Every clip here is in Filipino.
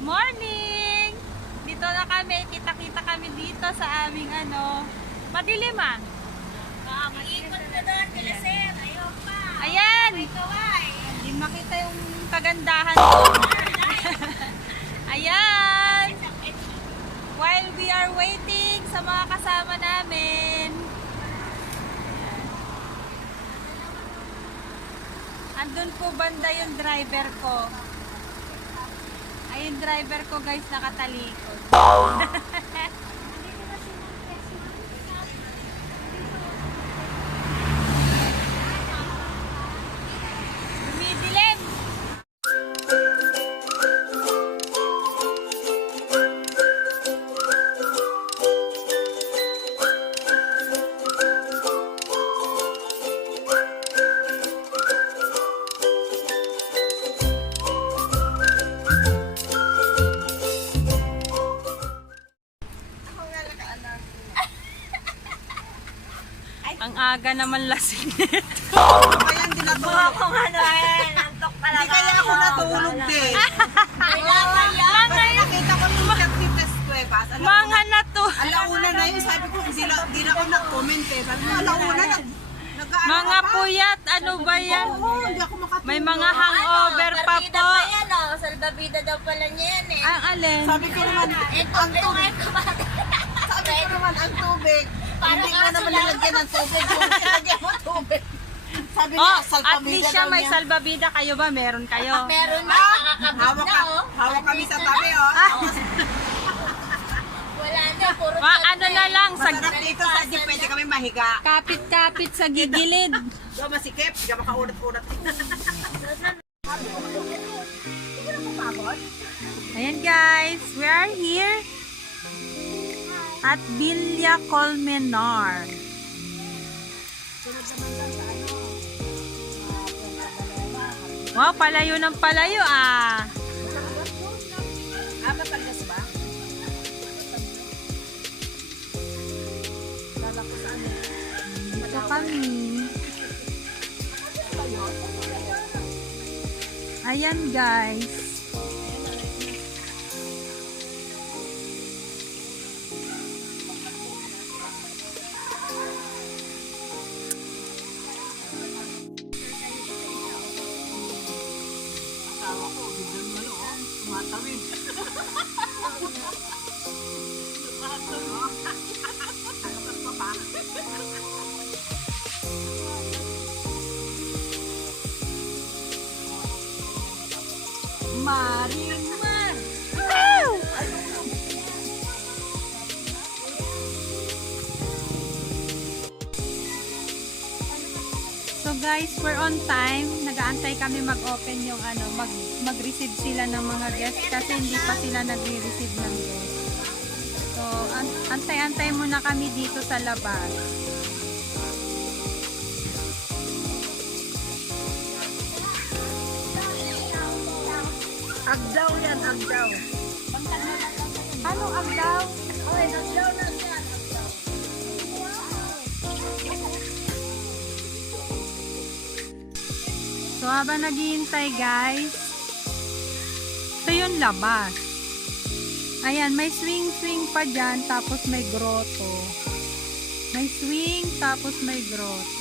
Morning! Dito na kami, kita-kita kami dito sa aming madilim ah. Mag-iikot ka doon, kila Sir. Ayaw pa. Ayan! May kaway. Hindi makita yung kagandahan ko. Ayan! While we are waiting sa mga kasama namin. Andun po banda yung driver ko. Ay, yung driver ko guys, nakatalikod. Dumidilim! Ang aga naman lasing nito. Kaya hindi natulog. Kung ano eh, nantok talaga. Hindi kaya ako natulog din. Kailangan yan. Kasi nakita ko yung chat ni Tess Cuevas. Mga na to. Alauna na yun. Sabi ko, hindi na ako nag-comment eh. Sabi ko, alauna na. Mga puyat, ano ba yan? Oo, hindi ako makatulog. May mga hangover pa Barbida po. pa yan oh. Salbabida daw pala niya yan eh. Ang alin? Sabi ko naman, Ito ang din tubig. ngayon kapatid. Sabi ko naman, ang tubig. Parang Hindi ko aso naman lang. nilagyan ng tubig. Kung nilagyan mo tubig. Sabi niya, Oh, at salpamida least siya daw may niya. salbabida. Kayo ba? Meron kayo? Meron na, nakakabit Hawak na ka. oh. Hawak kami sa tabi oh. Wala na, puro Ano na lang, sa Masarap dito sa jeep, pwede kami mahiga. kapit-kapit sa gigilid. So, masikip, hindi ka makaunat-unat. Ayan guys, we are here at Villa Colmenar. Wow, palayo ng palayo ah. Batangas ba? Dito kami. Ayan guys. Asawa ko, bigyan mo ano, oh, tumatawid. Marimar. Woo! So guys, we're on time. Nag-aantay kami mag-open yung mag-receive sila ng mga guests kasi hindi pa sila nagre-receive ng guests. So, antay-antay muna kami dito sa labas. Agdaw yan, agdaw. Anong agdaw? Ay, agdaw na siya. So, habang naghihintay guys, ito yung labas. Ayan, may swing-swing pa dyan, tapos may grotto. May swing, tapos may grotto.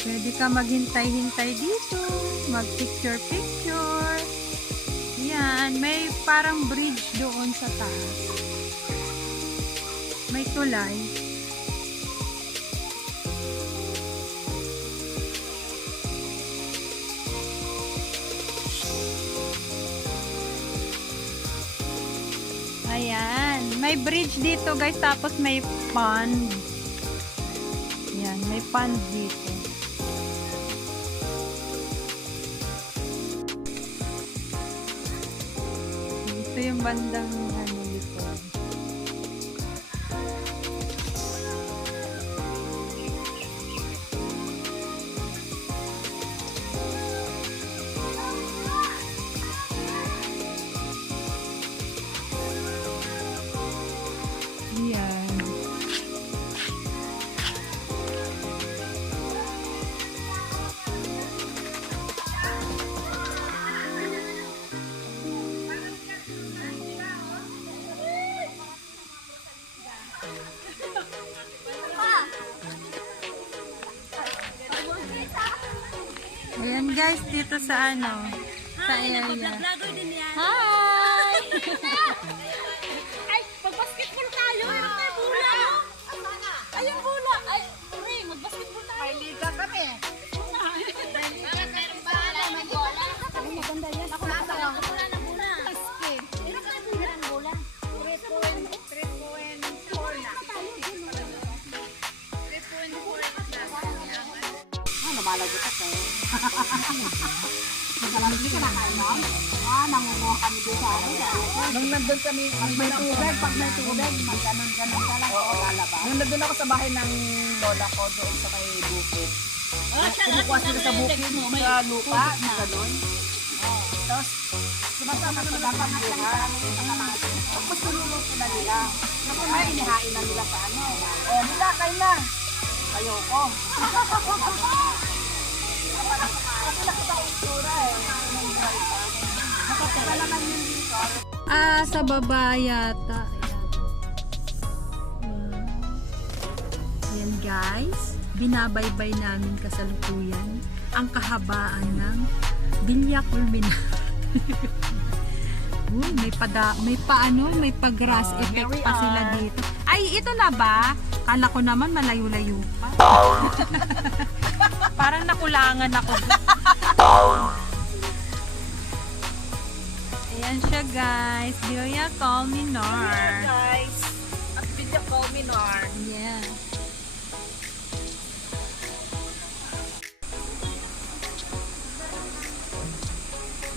Pwede ka maghintay-hintay dito, mag-picture-picture. Yan, may parang bridge doon sa taas. May tulay. Ayan, may bridge dito guys, tapos may pond. Yan, may pond dito. Ito yung bandang likod. Yan. Ayan guys, dito sa ano, sa area. Vlogger din yan. Hi! Ay, pag-basketball tayo. Meron tayo bola. Ay, yung bola. Ay, Uri, mag-basketball tayo. May liga kami. Meron ba? May bola. Maganda yan. Ako nakasama. Wala na bola. Meron ka na bola ng bola. 3.4 na. Lumalagot ako. Hindi ka nakain no? Nangunguha kami doon sa ano. Nung nandun kami, pag may tubig, maganon ka lang, oo, lalabas. Nung nandun ako sa bahay ng lola ko doon sa kay bukid. Kumukuha sila sa bukid, sa lupa, na gano'n. Tapos, sumasama sa dapat buha. Tapos niluluto na nila. Tapos ay, inihain na nila sa ano. O, nila, kain na. Ayoko. Sa baba yata. Ayan guys, binabaybay namin kasalukuyan ang kahabaan ng Villa Culminar. May pa-grass effect pa sila dito. Ay, ito na ba? Kala ko naman malayo-layo pa. Parang nakulangan ako. Ayan siya guys, Villa Culminar. Guys, at Villa Culminar. Yeah.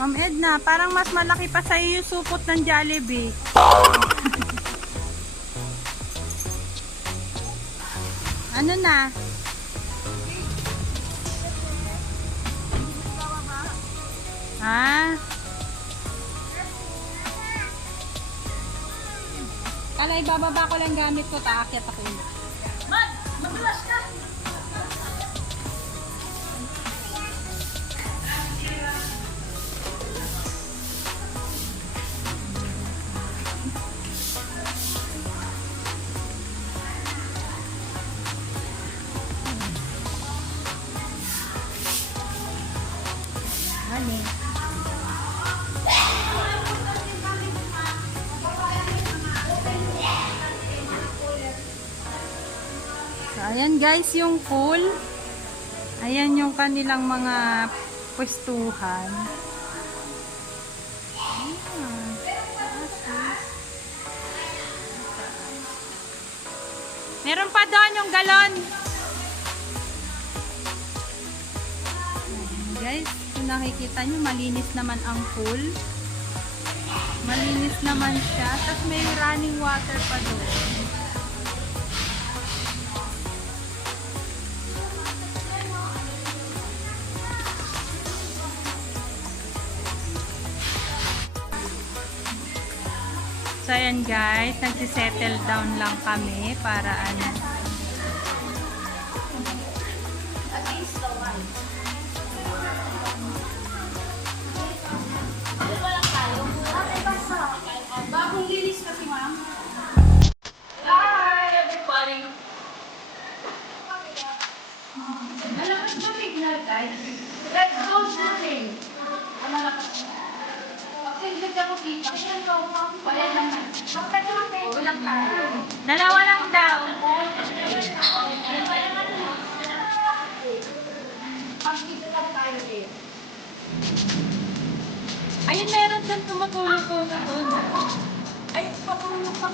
Ma'am Edna, parang mas malaki pa sa iyo yung supot ng Jollibee. Ano na? Ha? Kala ibababa ko lang gamit ko, taakyat ako yun. Madulas ka. Ano? So, ayan guys yung pool. Ayan yung kanilang mga pwestuhan. Meron pa doon yung galon. Ayan, guys, kung nakikita nyo, malinis naman ang pool. Malinis naman siya. Tapos may running water pa doon. So ayan guys, nagsisettle down lang kami para ano. Bagong linis kasi, ma'am. Malakas ba signal, guys? Let's go swimming. Malakas. Kasi hindi ako kita. Wala naman. Walang tayo. Dalawa lang daw. Pag-kita lang tayo eh. Ayun, meron doon tumutulong ko na doon. Ay, patulong pa.